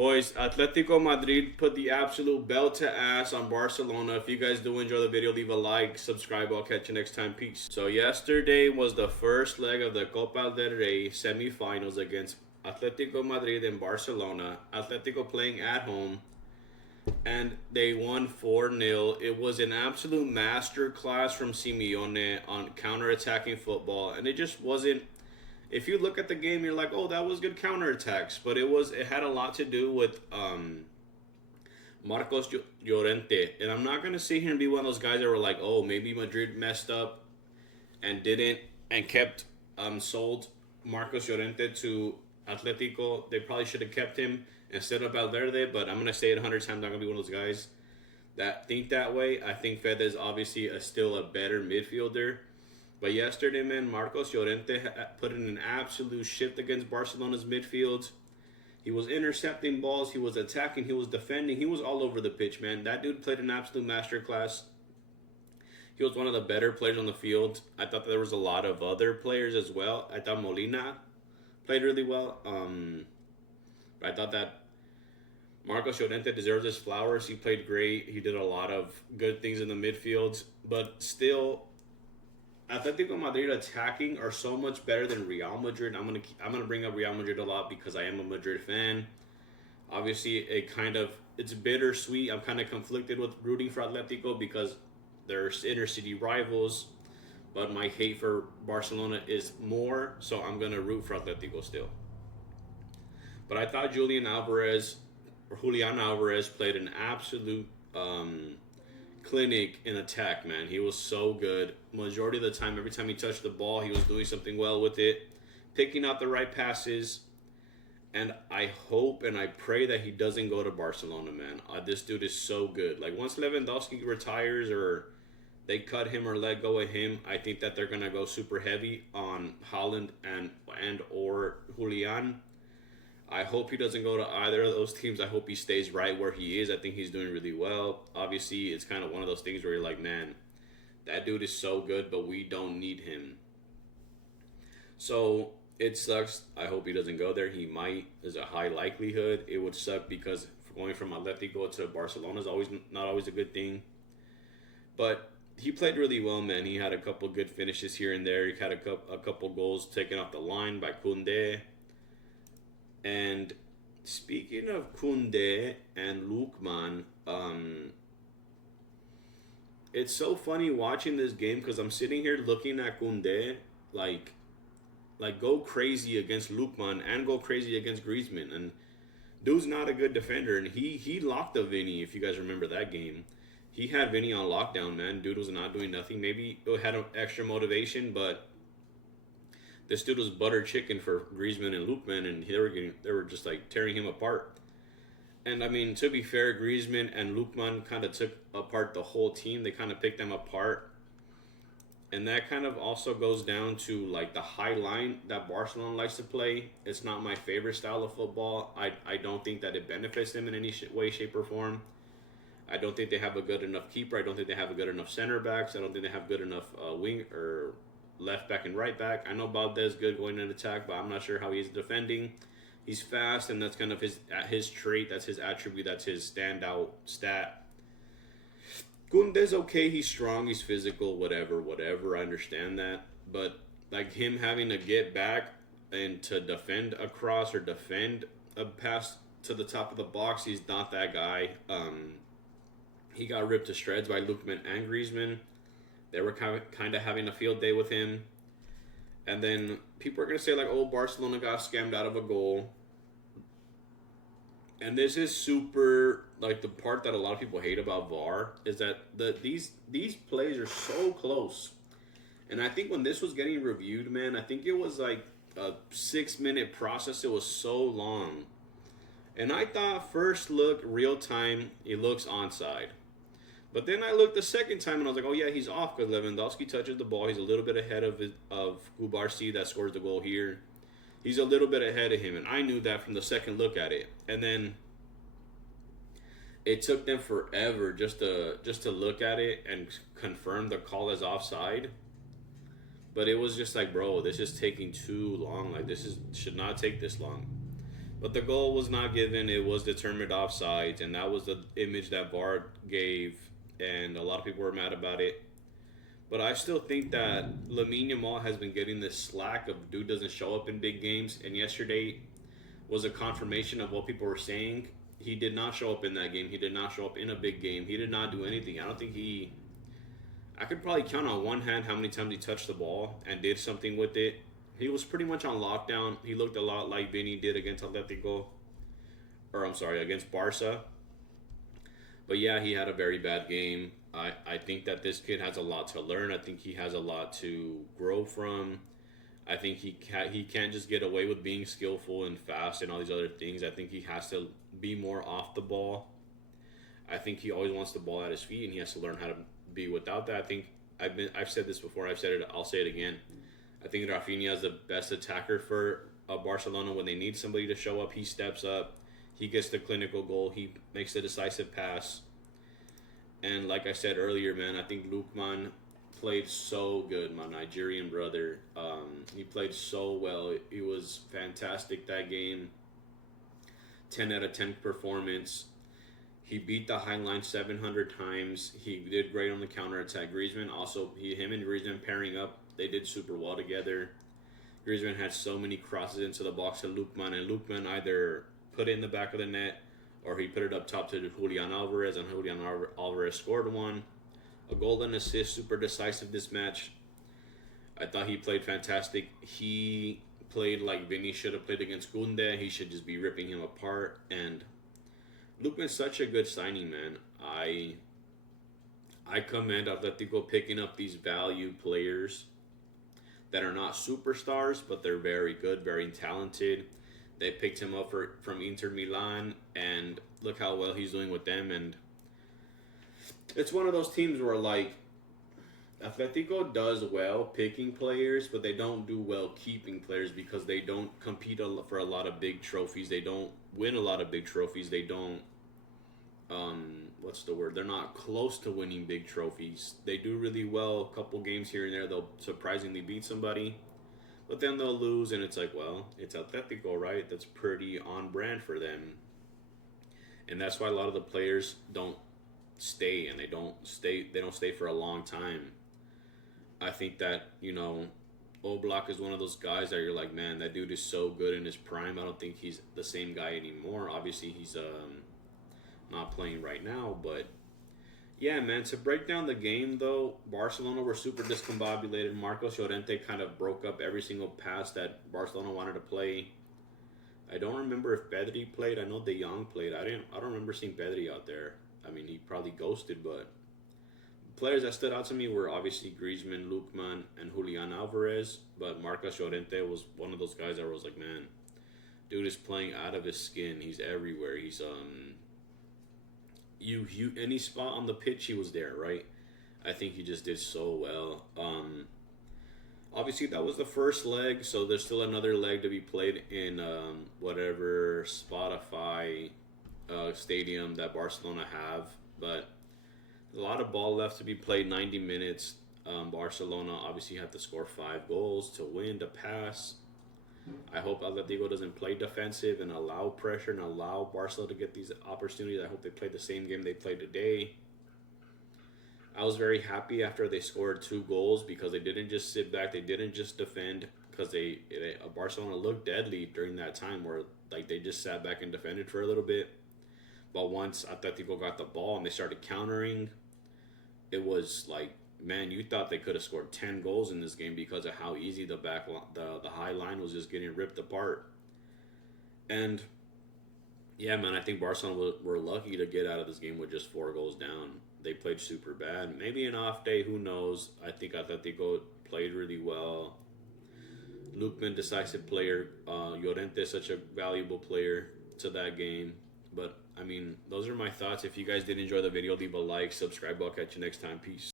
Boys, Atletico Madrid put the absolute belt to ass on Barcelona. If you guys do enjoy the video, leave a like, subscribe. I'll catch you next time. Peace. So yesterday was the first leg of the Copa del Rey semifinals against Atletico Madrid and Barcelona. Atletico playing at home, and they won 4-0. It was an absolute masterclass from Simeone on counter-attacking football, and it just wasn't. If you look at the game, you're like, oh, that was good counterattacks, but it had a lot to do with Marcos Llorente, and I'm not gonna sit here and be one of those guys that were like, oh, maybe Madrid messed up and didn't and kept sold Marcos Llorente to Atletico. They probably should have kept him instead of Valverde, but I'm gonna say it 100 times. I'm not gonna be one of those guys that think that way. I think Fede is obviously still a better midfielder. But yesterday, man, Marcos Llorente put in an absolute shift against Barcelona's midfield. He was intercepting balls. He was attacking. He was defending. He was all over the pitch, man. That dude played an absolute masterclass. He was one of the better players on the field. I thought there was a lot of other players as well. I thought Molina played really well. I thought that Marcos Llorente deserves his flowers. He played great. He did a lot of good things in the midfield. But still, Atletico Madrid attacking are so much better than Real Madrid. I'm gonna bring up Real Madrid a lot because I am a Madrid fan. Obviously, it's bittersweet. I'm kind of conflicted with rooting for Atletico because they're inner city rivals, but my hate for Barcelona is more, so I'm gonna root for Atletico still. But I thought Julian Alvarez played an absolute clinic in attack, man. He was so good. Majority of the time, every time he touched the ball, he was doing something well with it, picking out the right passes. And I hope and I pray that he doesn't go to Barcelona, man. This dude is so good. Like, once Lewandowski retires or they cut him or let go of him, I think that they're going to go super heavy on Haaland and or Julián. I hope he doesn't go to either of those teams. I hope he stays right where he is. I think he's doing really well. Obviously, it's kind of one of those things where you're like, man, that dude is so good, but we don't need him. So it sucks. I hope he doesn't go there. He might. There's a high likelihood. It would suck because going from Atletico to Barcelona is not always a good thing. But he played really well, man. He had a couple good finishes here and there. He had a couple goals taken off the line by Koundé. And speaking of Koundé and Lookman, it's so funny watching this game because I'm sitting here looking at Koundé like go crazy against Lookman and go crazy against Griezmann. And dude's not a good defender, and he locked the Vinny. If you guys remember that game, he had Vinny on lockdown, man. Dude was not doing nothing. Maybe it had an extra motivation, but this dude was butter chicken for Griezmann and Lookman, and they were just like tearing him apart. And I mean, to be fair, Griezmann and Lookman kind of took apart the whole team. They kind of picked them apart, and that kind of also goes down to like the high line that Barcelona likes to play. It's not my favorite style of football. I don't think that it benefits them in any way, shape, or form. I don't think they have a good enough keeper. I don't think they have a good enough center backs. I don't think they have good enough wing or left back and right back. I know Valdez good going in attack, but I'm not sure how he's defending. He's fast, and that's kind of his trait. That's his attribute. That's his standout stat. Koundé's okay. He's strong. He's physical. Whatever. I understand that. But like him having to get back and to defend a cross or defend a pass to the top of the box, he's not that guy. He got ripped to shreds by Lookman and Griezmann. They were kind of having a field day with him. And then people are going to say, like, oh, Barcelona got scammed out of a goal. And this is super, like, the part that a lot of people hate about VAR is that these plays are so close. And I think when this was getting reviewed, man, I think it was like a 6-minute process. It was so long. And I thought first look, real time, it looks onside. But then I looked the second time and I was like, oh, yeah, he's off because Lewandowski touches the ball. He's a little bit ahead of Cubarsí that scores the goal here. He's a little bit ahead of him, and I knew that from the second look at it. And then it took them forever just to look at it and confirm the call as offside. But it was just like, bro, this is taking too long. Like, should not take this long. But the goal was not given. It was determined offsides, and that was the image that VAR gave, and a lot of people were mad about it. But I still think that Lamine Yamal has been getting this slack of dude doesn't show up in big games, and yesterday was a confirmation of what people were saying. He did not show up in that game. He did not show up in a big game. He did not do anything. I don't think he. I could probably count on one hand how many times he touched the ball and did something with it. He was pretty much on lockdown. He looked a lot like Vinny did against Atletico. Or, I'm sorry, against Barça. But yeah, he had a very bad game. I think that this kid has a lot to learn. I think he has a lot to grow from. I think he can't just get away with being skillful and fast and all these other things. I think he has to be more off the ball. I think he always wants the ball at his feet, and he has to learn how to be without that. I think I've said this before. I've said it. I'll say it again. I think Rafinha is the best attacker for Barcelona. When they need somebody to show up, he steps up. He gets the clinical goal. He makes the decisive pass. And like I said earlier, man, I think Lookman played so good, my Nigerian brother. He played so well. He was fantastic that game. 10 out of 10 performance. He beat the high line 700 times. He did great on the counterattack. Griezmann also, him and Griezmann pairing up, they did super well together. Griezmann had so many crosses into the box to Lookman, and Lookman either put it in the back of the net or he put it up top to Julián Álvarez, and Julián Álvarez scored one. A goal and assist, super decisive this match. I thought he played fantastic. He played like Vinny should have played against Koundé. He should just be ripping him apart. And Lookman's such a good signing, man. I commend Atletico picking up these value players that are not superstars, but they're very good, very talented. They picked him up from Inter Milan, and look how well he's doing with them. And it's one of those teams where, like, Atletico does well picking players, but they don't do well keeping players because they don't compete for a lot of big trophies. They don't win a lot of big trophies. They don't, what's the word? They're not close to winning big trophies. They do really well a couple games here and there. They'll surprisingly beat somebody, but then they'll lose, and it's like, well, it's Atletico, right? That's pretty on brand for them. And that's why a lot of the players don't stay, and they don't stay for a long time. I think that, Oblak is one of those guys that you're like, man, that dude is so good in his prime. I don't think he's the same guy anymore. Obviously, he's not playing right now, but yeah, man, to break down the game, though, Barcelona were super discombobulated. Marcos Llorente kind of broke up every single pass that Barcelona wanted to play. I don't remember if Pedri played. I know De Jong played. I don't remember seeing Pedri out there. I mean, he probably ghosted, but players that stood out to me were obviously Griezmann, Lookman, and Julián Álvarez, but Marcos Llorente was one of those guys that was like, man, dude is playing out of his skin. He's everywhere. He's any spot on the pitch, he was there, right? I think he just did so well. Obviously, that was the first leg, so there's still another leg to be played in whatever Spotify stadium that Barcelona have, but a lot of ball left to be played. 90 minutes. Barcelona obviously had to score 5 goals to win, to pass. I hope Atletico doesn't play defensive and allow pressure and allow Barcelona to get these opportunities. I hope they play the same game they played today. I was very happy after they scored 2 goals because they didn't just sit back, they didn't just defend, because Barcelona looked deadly during that time where like they just sat back and defended for a little bit. But once Atletico got the ball and they started countering, it was like, man, you thought they could have scored 10 goals in this game because of how easy the high line was just getting ripped apart. And yeah, man, I think Barcelona were lucky to get out of this game with just 4 goals down. They played super bad. Maybe an off day, who knows? I think Atletico played really well. Lookman, decisive player. Llorente, such a valuable player to that game. But, I mean, those are my thoughts. If you guys did enjoy the video, leave a like, subscribe. I'll catch you next time. Peace.